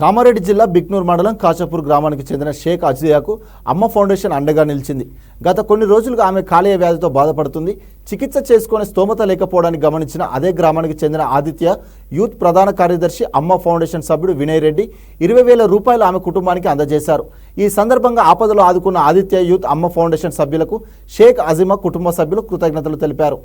కామారెడ్డి జిల్లా బిక్నూర్ మండలం కాచాపూర్ గ్రామానికి చెందిన షేక్ అజియాకు అమ్మ ఫౌండేషన్ అండగా నిలిచింది. గత కొన్ని రోజులుగా ఆమె కాలేయ వ్యాధితో బాధపడుతుంది. చికిత్స చేసుకునే స్తోమత లేకపోవడాన్ని గమనించిన అదే గ్రామానికి చెందిన ఆదిత్య యూత్ ప్రధాన కార్యదర్శి అమ్మ ఫౌండేషన్ సభ్యుడు వినయ్ రెడ్డి 20,000 రూపాయలు ఆమె కుటుంబానికి అందజేశారు. ఈ సందర్భంగా ఆపదలో ఆదుకున్న ఆదిత్య యూత్ అమ్మ ఫౌండేషన్ సభ్యులకు షేక్ అజిమా కుటుంబ సభ్యులు కృతజ్ఞతలు తెలిపారు.